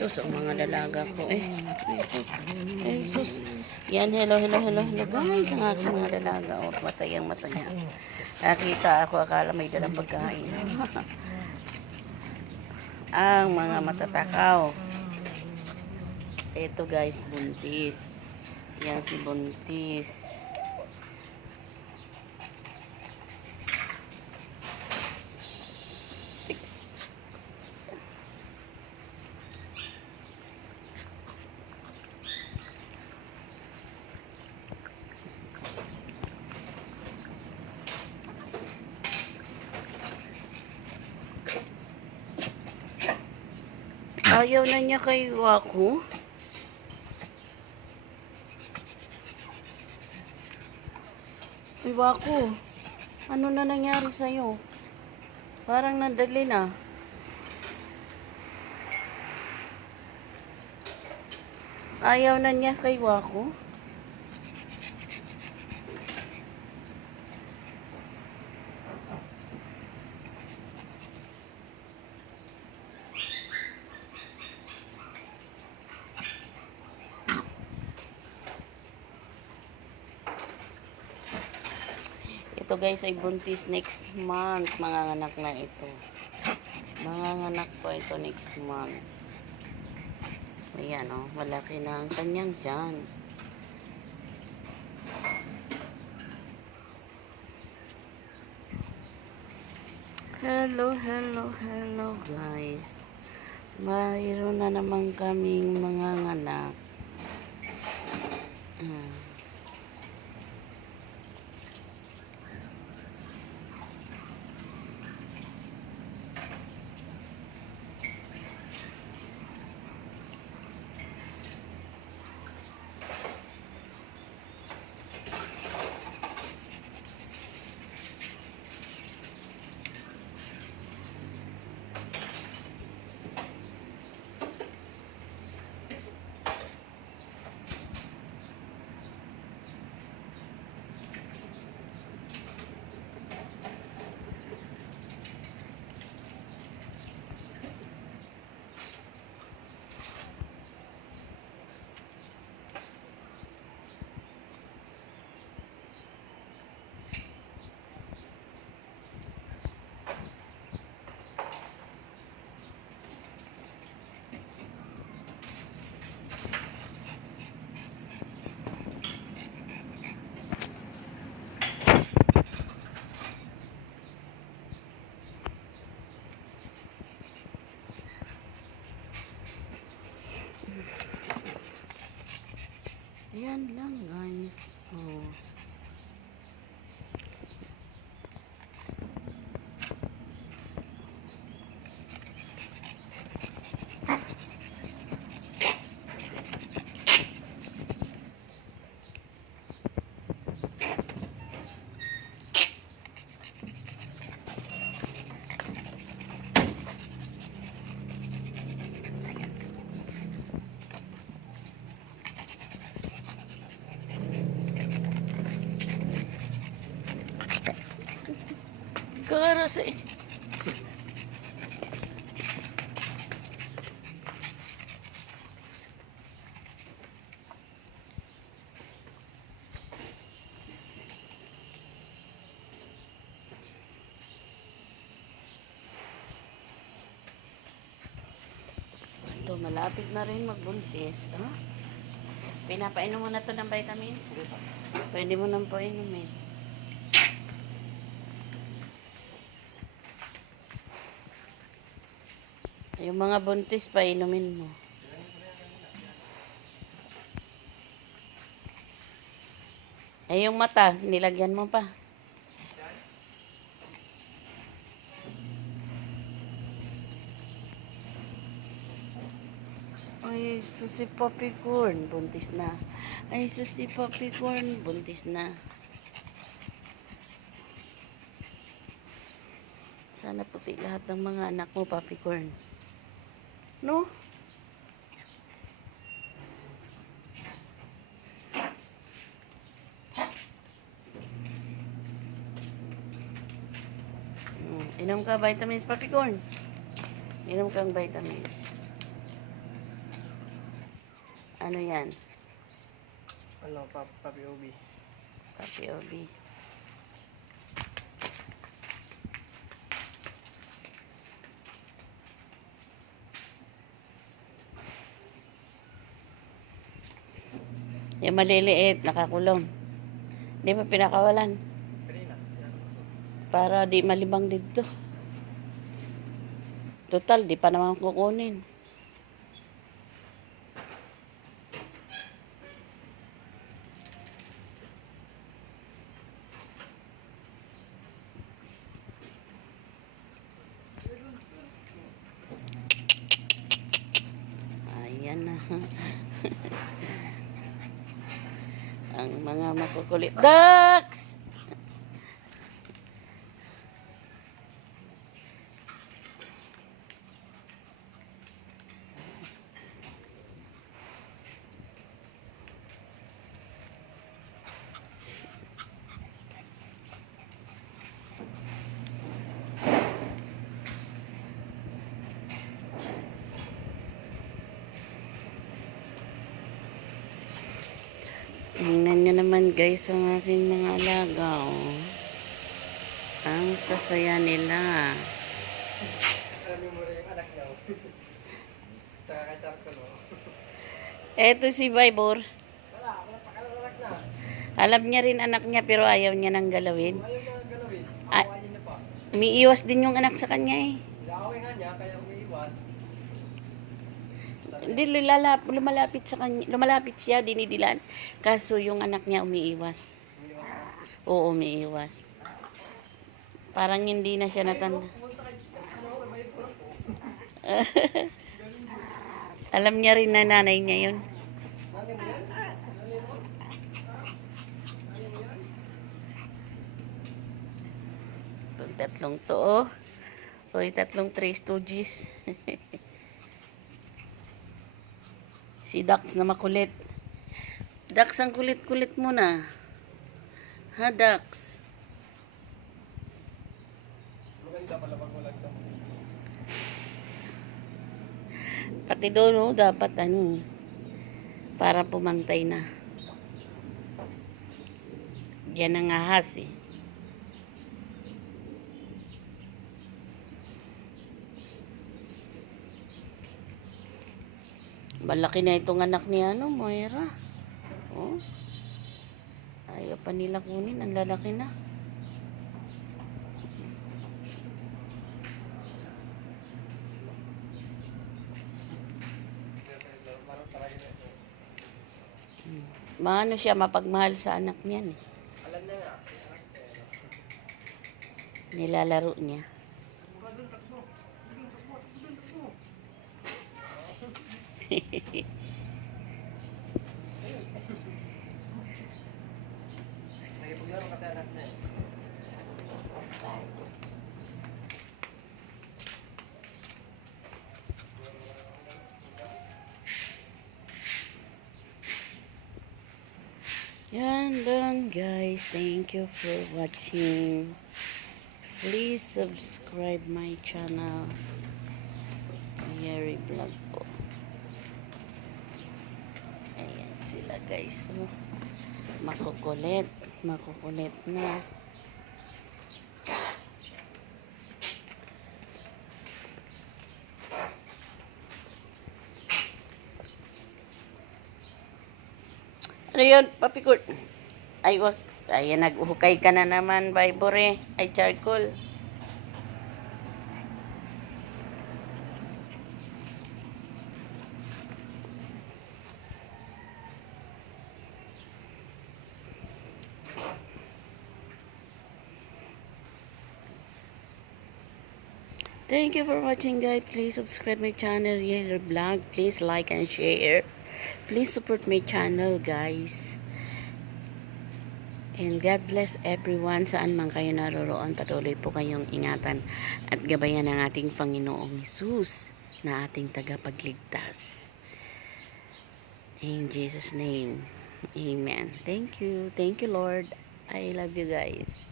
sus, ang mga dalaga ko eh. Ay, sus. Ay, sus. Yan, hello, hello, hello, hello guys. Ang aking mga dalaga. Oh, masayang masaya. Nakita ako, akala may dalang pagkain. Ang mga matatakaw. Ito guys, buntis. Yan si buntis. Tix. Ayaw na niya kay Waku. Uy, Waku. Ano na nangyari sa'yo? Parang nadali na. Ayaw na niya kay Waku. Ito guys ay buntis next month. Manganganak na ito. Manganganak po ito next month. Ayan o. Malaki na ang kanyang tiyan. Hello, hello, hello guys. Mayroon na naman kaming manganganak. Yan lang guys. Oh. Karasi. Ito, malapit na rin magbuntis. Ah? Pinapainom mo na to ng vitamins? Pwede mo nang painumin. Yung mga buntis, painumin mo. Eh, yung mata, nilagyan mo pa. Ay, susi Poppy Corn, buntis na. Ay, susi Poppy Corn, buntis na. Sana puti lahat ng mga anak mo, Poppy Corn. No? Inom ka vitamins, Poppy Corn. Inom kang vitamins. Ano yan? Ano, Papi Obi. Papi Obi. Yung maliliit, nakakulong. Hindi pa pinakawalan. Kanina. Para di malibang dito. Total, di pa naman kukunin. Ayan na. Ang mga makukulit. Ducks! Tingnan nyo naman guys ang aking mga alaga. Oh. Ang sasaya nila. Alam mo rin yung anak niya. Tsaka kay Charco, no? Eto si Baybor. Wala pa ka anak na. Alam niya rin anak niya pero ayaw niya nang galawin. Ayaw na galawin. Ah, Awayin niya pa. umiiwas din yung anak sa kanya eh. Inaaway nga niya, kaya umiiwas. Hindi lumalapit sa kanya, lumalapit siya dinidilan. Kaso yung anak niya umiiwas. Umiiwas na. Oo, umiiwas. Parang hindi na siya natanda. Pumunta kay, ano, may puro po. Alam niya rin na nanay niya yun. Nanay mo yan? Nanay mo? Nanay mo yan? Itong tatlong to, oh. O, yung tatlong Tres Stooges. Si Dax na makulit. Dax, ang kulit-kulit mo na. Ha, Dax? Maganda pala pag walang to. Pati doon, oh, dapat ano, para pumantay na. Yan ang ahas, eh. Malaki na itong anak ni ano, Moira. Oh. Ayaw pa nila kunin, ang lalaki na. Maano siya, mapagmahal sa anak niyan. Alam na nga. Nilalaro niya. Nakipaglaro kasi anak na eh. Yan lang guys. Thank you for watching. Please subscribe my channel. Yeri Vlog po. Ayan sila guys. Oh. Makukulit. Makukulit na. Ano yun, papikot? Ay, wag. Ay, nag-uhukay ka na naman, Baybore. Ay, charcoal. Thank you for watching guys. Please subscribe my channel, Yeri Vlog. Please like and share. Please support my channel guys. And God bless everyone saan man kayo naroroon. Patuloy po kayong ingatan at gabayan ng ating Panginoong Hesus na ating tagapagligtas. In Jesus' name. Amen. Thank you. Thank you Lord. I love you guys.